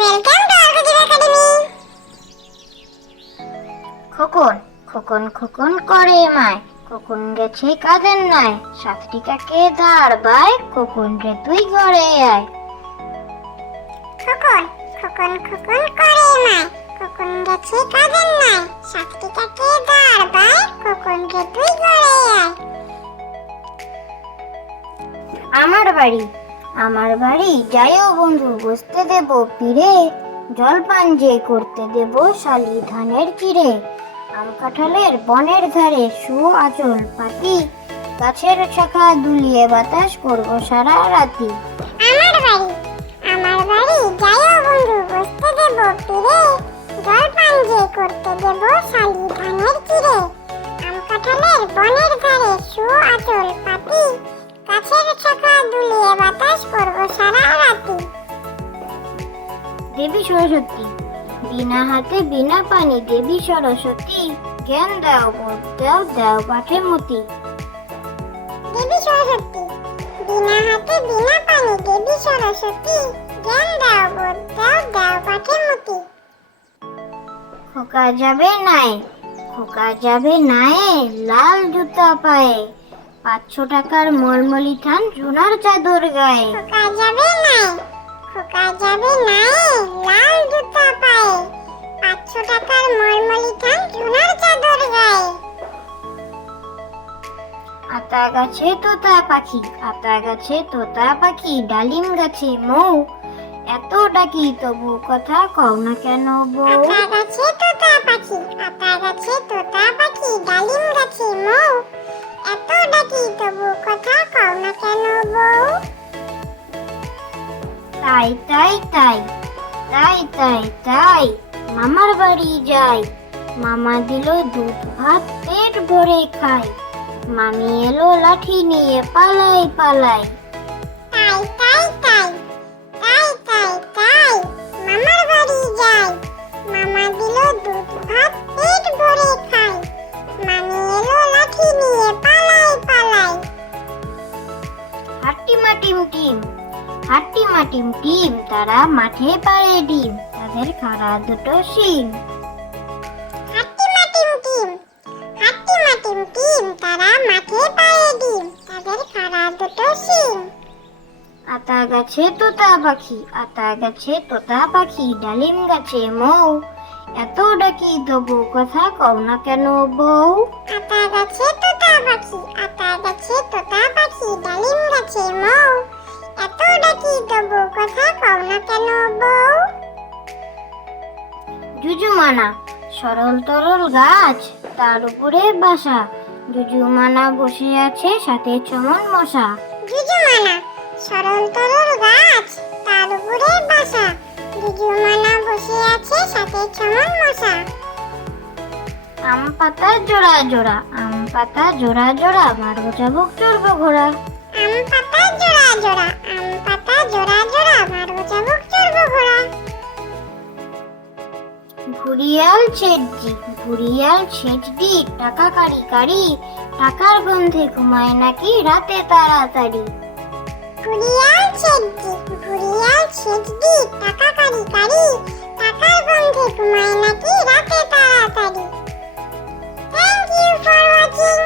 Welcome to আরগোজিব academy. খোকন খোকন খোকন করে মায়, খোকন গেছে কাজের নাই, সাতটি কাকে দাঁড় বায়, খোকন রে তুই ঘরে আয়। খোকন খোকন খোকন করে মায়, খোকন গেছে কাজের নাই, সাতটি কাকে দাঁড় বায়, খোকন রে তুই ঘরে আয়। আমার বাড়ি যাইও বন্ধু, বসতে দেব পিড়ে, জলপান যে করতে দেব শালি ধানের চিড়ে। আম কাঁঠালের বনের ধারে শু আঁচল পাতি, গাছের শাখা দুলিয়ে বাতাস করব সারা রাতি। আমার বাড়ি যাইও বন্ধু, বসতে দেব পিড়ে, জলপান যে করতে দেব শালি ধানের চিড়ে। আম কাঁঠালের বনের ধারে শু আঁচল পাতি, গাছের শাখা দুলিয়ে বাতাস করব সারা রাতি। দেবী সরস্বতী বিনা হাতে বিনা পানি, দেবী সরস্বতী জ্ঞান দাও বোধ দাও, দাও পাঠে মতি। দেবী সরস্বতী বিনা হাতে বিনা পানি, দেবী সরস্বতী জ্ঞান দাও বোধ দাও, দাও পাঠে মতি। খোকা যাবে নাই, খোকা যাবে নাই, লাল জুতা পায়ে, 500 টাকার মলমলি থান সোনার চাদর গায়ে। খোকা যাবে নাই, খোকা যাবে নাই, লাল জুতা পায়ে, 500 টাকার মলমলি থান সোনার চাদর গায়ে। আতা গাছে তোতা পাখি, আতা গাছে তোতা পাখি, ডালিম গাছে মৌ, এত ডাকি তবু কথা কও না কেন বউ। আতা গাছে তোতা পাখি, আতা গাছে তোতা পাখি, ডালিম গাছে মৌ, এত ডাকি তবু কথা কও না কেন বউ। তাই তাই তাই তাই তাই তাই মামার বাড়ি যাই, মামা দিল দুধ ভাত পেট ভরে খাই, মামি এলো লাঠি নিয়ে পালাই পালাই। তাই তাই তাই তাই তাই তাই মামার বাড়ি যাই, মামা দিল দুধ ভাত পেট ভরে খাই, মামি এলো লাঠি নিয়ে পালাই পালাই। হাট্টিমা টিম টিম, হাট্টিমা টিম টিম, তারা মাঠে পাড়ে ডিম, তাদের খাড়া দুটো শিং। হাট্টিমা টিম টিম, হাট্টিমা টিম টিম, তারা মাঠে পায়ে ডিম, তাদের খাড়া দুটো শিং। আতা গাছে তোতা পাখি, আতা গাছে তোতা পাখি, ডালিম গাছে মৌ, এত ডাকি তবু কথা কও না কেন বউ। আতা গাছে তোতা পাখি, আতা গাছে তোতা পাখি, ডালিম গাছে মৌ, এত ডাকি তবু কথা কও না কেন বউ। জুজুমানা সরল তরল গাছ, তার উপরে বাসা, জুজুমানা বসে আছে সাথে চমন মশা। জুজুমানা সরল তরল গাছ, তার উপরে বাসা, জুজুমানা বসে আছে সাথে চমন মশা। আম পাতা জোড়া জোড়া, আম পাতা জোড়া জোড়া, মারবো চাবুক চড়বো ঘোড়া। আম পাতা জোড়া জোড়া, আম পাতা জোড়া জোড়া, মারবো চাবুক চড়বো ঘোড়া। ঘুরিয়াল ছেটজি, ঘুরিয়াল ছেটজি, টাকা কারি কারি, টাকার গন্ধে ঘুমায় নাকি রাতে তাড়াতাড়ি। ঘুরিয়াল ছেটজি, ঘুরিয়াল ছেটজি, টাকা কারি কারি, টাকার গন্ধে ঘুমায় নাকি রাতে তাড়াতাড়ি। Thank you for watching.